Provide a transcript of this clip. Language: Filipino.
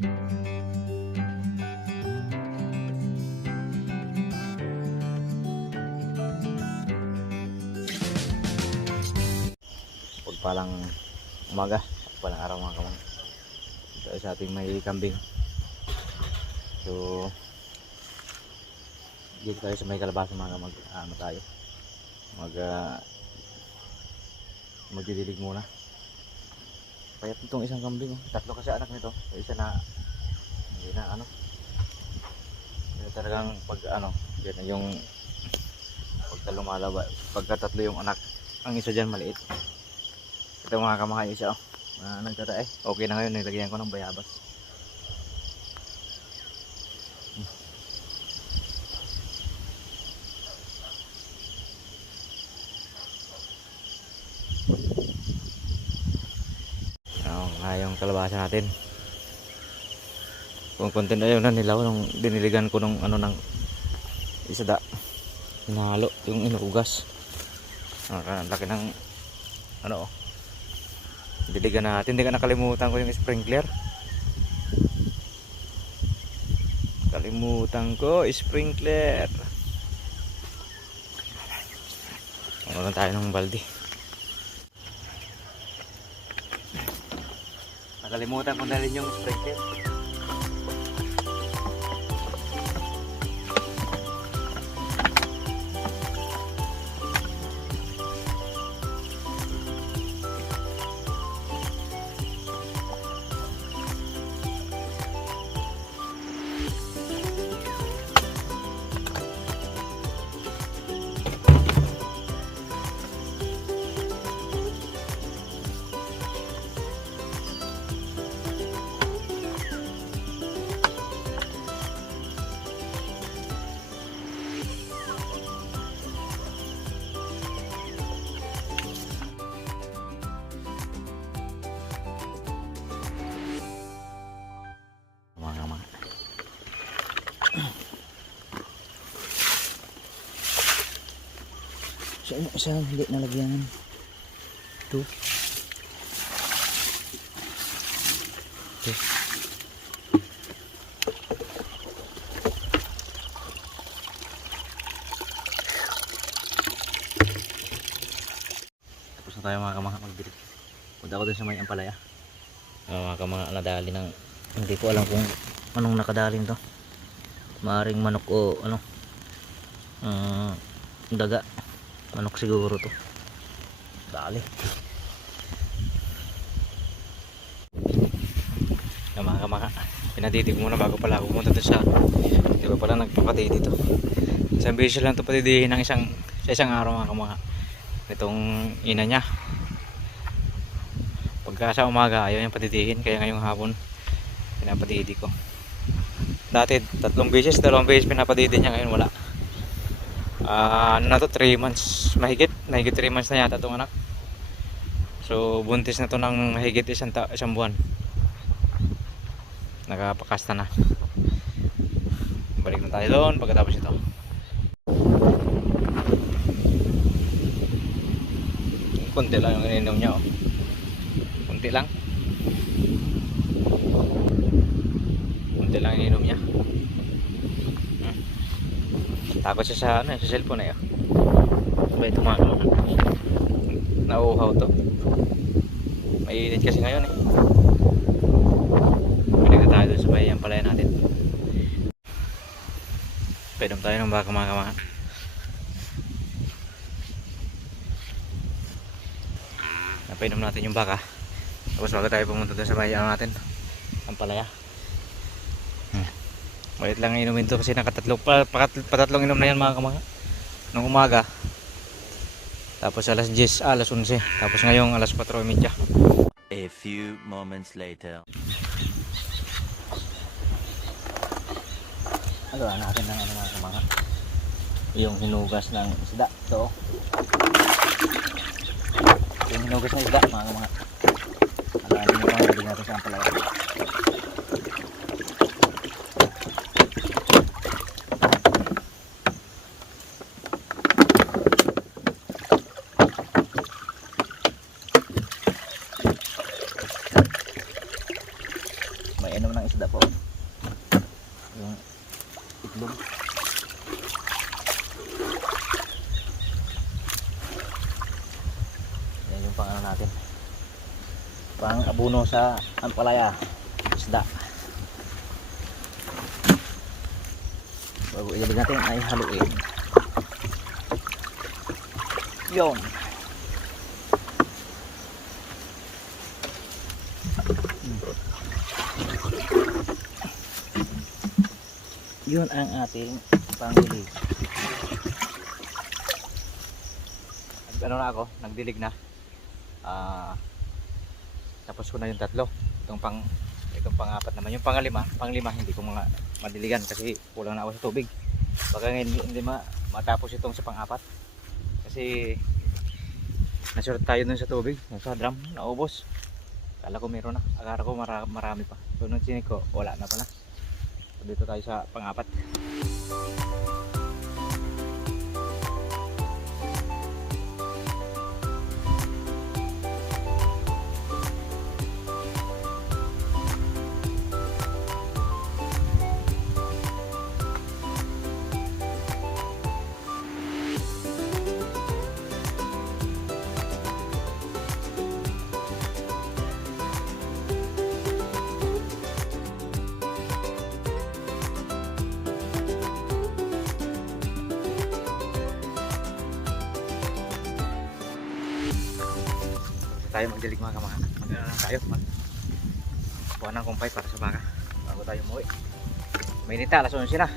Pagpalang umaga, pagpalang araw mga kamang. Ito ay sa ating may kambing. So dito tayo sa may kalabasa mga kamang, tayo magdidilig muna. Payat itong isang kambing, tatlo kasi anak nito. Isa na hindi na talagang pag yan yung pagka lumalaba, pagka tatlo yung anak, ang isa dyan maliit. Ito mga kamakain siya nagtatae. Okay na ngayon, nilagyan ko ng bayabas. Yung kalabasa natin. Kung konti na yun na nilaw nung diniligan ko nung ng isda. Hinalo yung inuugas. Laki ng diligan natin. Hindi ka nakalimutan ko yung sprinkler. Kalimutan ko sprinkler. Meron tayo ng balde. Nakalimutan ko na rin yung sprinkler. So, isa hindi nalagyan. Ito. Tapos na tayo mga kamangha magbirig. Punta ako dun sa may ampalaya. Mga kamangha nadali ng, hindi ko alam kung anong nakadaling to. Maaring manok o daga. Manok siguro to. Dali. Mga kamangha, pinatitig muna bago pala ako pumunta doon sa, di ba pala nagpakatay dito. Isang beses lang ito patidihin ng sa isang araw mga kamangha. Itong ina niya, pagka sa umaga ayaw niyang patidihin, kaya ngayong hapon pinapatidi ko. Dati 3 beses, 2 beses pinapatidi niya, ngayon wala. Na to 3 months, mahigit 3 months na yata itong anak. So buntis na to ng mahigit isang buwan. Nakapakasta na. Balik na tayo doon pagkatapos ito. Kunti lang yung ininom niya kunti lang ininom niya. Takot siya sa cellphone na yun. Sabay tumakot. Nauuhaw to. Mainit kasi ngayon Balik na tayo dun sa may ampalaya natin. Painom tayo ng baka mga kamangha. Napainom natin yung baka. Tapos bago tayo pumunta dun sa may natin ampalaya. Maliit lang inumin to kasi patatlong inom na yan mga kamangha nung umaga. Tapos alas 10, alas 11. Tapos ngayong alas 4:30. A few moments later. Agawa natin ng mga kamangha. Yung hinugas ng isda. Ito. Yung hinugas ng isda mga kamangha. Alanin mo kung nabili natin sa ampalaya. naman ng isda po. Yung itlog. Yan yung pang ano natin. Pang abuno sa ampalaya. Isda. Bago ilagay natin ay haluin. Yun. Yun ang ating panghuli. Ano na ako, nagdilig na. Tapos ko na yung tatlo. Itong pang-apat naman. Yung panglima hindi ko mga madiligan kasi kulang na ako sa tubig. Baka ngayon hindi matapos itong sa pang-apat. Kasi nasurot tayo dun sa tubig, sa drum, naubos. Akala ko meron na, akala ko marami pa. So nung sinig ko, wala na pala. So dito tayo sa pang-apat. Tayo magdilig mga kamahan. Magano lang tayo. Buwan ng kumpay para sa baka bago tayo umuwi. Mainita, alas 11 na.